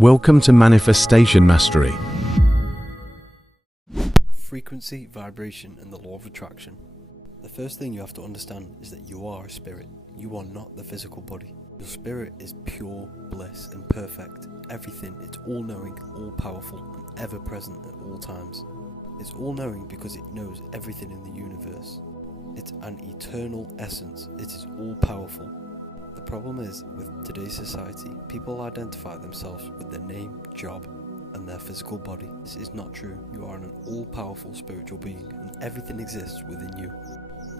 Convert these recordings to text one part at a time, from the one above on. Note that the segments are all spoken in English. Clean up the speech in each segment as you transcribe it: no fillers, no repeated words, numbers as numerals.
Welcome to Manifestation Mastery. Frequency, vibration, and the law of attraction. The first thing you have to understand is that you are a spirit. You are not the physical body. Your spirit is pure bliss and perfect. Everything, it's all-knowing, all-powerful, and ever-present at all times. It's all-knowing because it knows everything in the universe. It's an eternal essence. It is all-powerful. The problem is, with today's society, people identify themselves with their name, job, and their physical body. This is not true. You are an all-powerful spiritual being, and everything exists within you.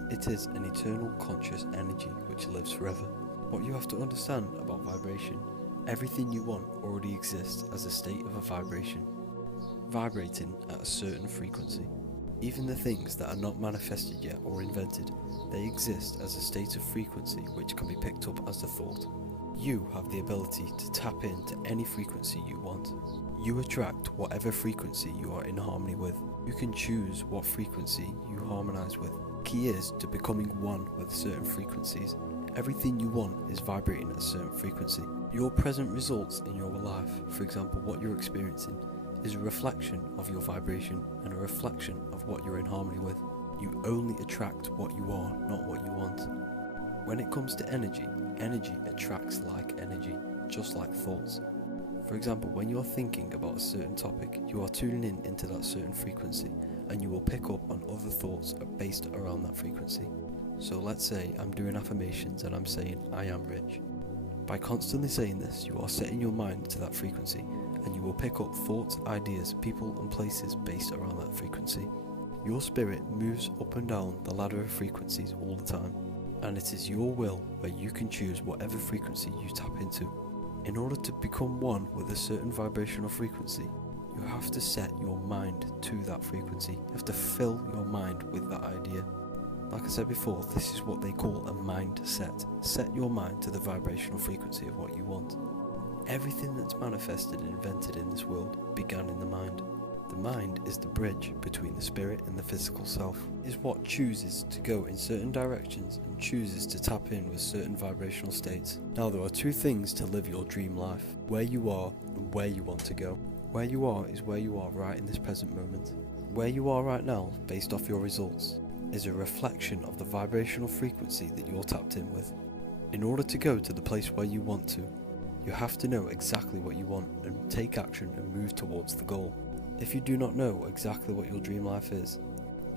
It is an eternal conscious energy which lives forever. What you have to understand about vibration, everything you want already exists as a state of a vibration, vibrating at a certain frequency. Even the things that are not manifested yet or invented, they exist as a state of frequency which can be picked up as a thought. You have the ability to tap into any frequency you want. You attract whatever frequency you are in harmony with. You can choose what frequency you harmonize with. Key is to becoming one with certain frequencies. Everything you want is vibrating at a certain frequency. Your present results in your life, for example what you're experiencing, is a reflection of your vibration and a reflection of what you're in harmony with. You only attract what you are, not what you want. When it comes to energy, energy attracts like energy, just like thoughts. For example, when you're thinking about a certain topic, you are tuning in into that certain frequency, and you will pick up on other thoughts based around that frequency. So let's say I'm doing affirmations and I'm saying I am rich. By constantly saying this, you are setting your mind to that frequency, and you will pick up thoughts, ideas, people and places based around that frequency. Your spirit moves up and down the ladder of frequencies all the time, and it is your will where you can choose whatever frequency you tap into. In order to become one with a certain vibrational frequency, you have to set your mind to that frequency. You have to fill your mind with that idea. Like I said before, this is what they call a mindset. Set your mind to the vibrational frequency of what you want. Everything that's manifested and invented in this world began in the mind. The mind is the bridge between the spirit and the physical self. It is what chooses to go in certain directions and chooses to tap in with certain vibrational states. Now there are two things to live your dream life: where you are and where you want to go. Where you are is where you are right in this present moment. Where you are right now, based off your results, is a reflection of the vibrational frequency that you're tapped in with. In order to go to the place where you want to, you have to know exactly what you want and take action and move towards the goal. If you do not know exactly what your dream life is,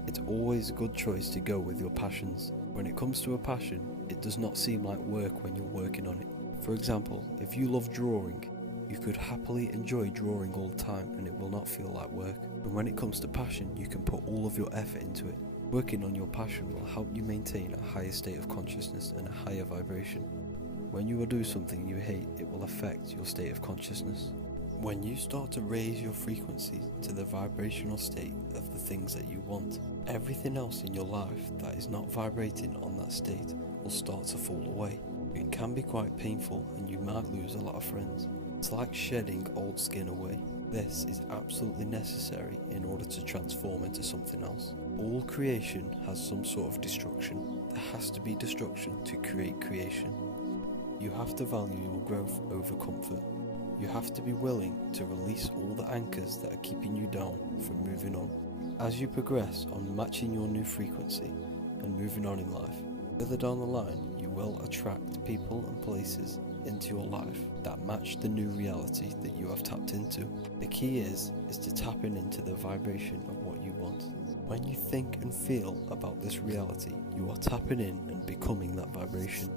it's always a good choice to go with your passions. When it comes to a passion, it does not seem like work when you're working on it. For example, if you love drawing, you could happily enjoy drawing all the time and it will not feel like work. And when it comes to passion, you can put all of your effort into it. Working on your passion will help you maintain a higher state of consciousness and a higher vibration. When you will do something you hate, it will affect your state of consciousness. When you start to raise your frequency to the vibrational state of the things that you want, everything else in your life that is not vibrating on that state will start to fall away. It can be quite painful and you might lose a lot of friends. It's like shedding old skin away. This is absolutely necessary in order to transform into something else. All creation has some sort of destruction. There has to be destruction to create creation. You have to value your growth over comfort. You have to be willing to release all the anchors that are keeping you down from moving on. As you progress on matching your new frequency and moving on in life, further down the line you will attract people and places into your life that match the new reality that you have tapped into. The key is to tapping into the vibration of what you want. When you think and feel about this reality, you are tapping in and becoming that vibration.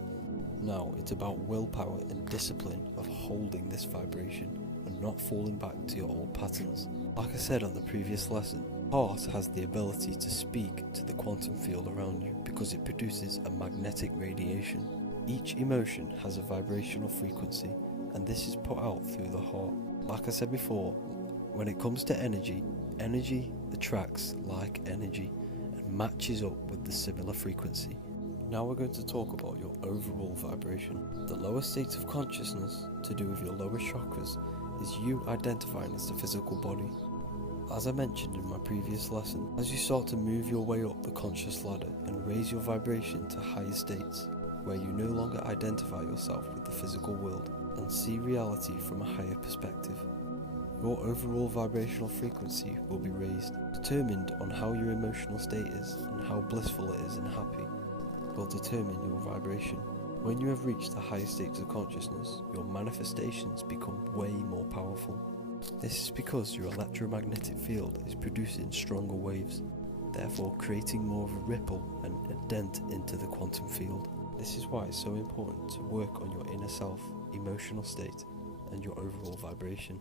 Now it's about willpower and discipline of holding this vibration and not falling back to your old patterns. Like I said on the previous lesson, heart has the ability to speak to the quantum field around you because it produces a magnetic radiation. Each emotion has a vibrational frequency, and this is put out through the heart. Like I said before, when it comes to energy, energy attracts like energy and matches up with the similar frequency. Now we're going to talk about your overall vibration. The lower states of consciousness, to do with your lower chakras, is you identifying as the physical body. As I mentioned in my previous lesson, as you start to move your way up the conscious ladder and raise your vibration to higher states, where you no longer identify yourself with the physical world, and see reality from a higher perspective. Your overall vibrational frequency will be raised, determined on how your emotional state is and how blissful it is and happy will determine your vibration. When you have reached the highest states of consciousness, your manifestations become way more powerful. This is because your electromagnetic field is producing stronger waves, therefore creating more of a ripple and a dent into the quantum field. This is why it's so important to work on your inner self, emotional state, and your overall vibration.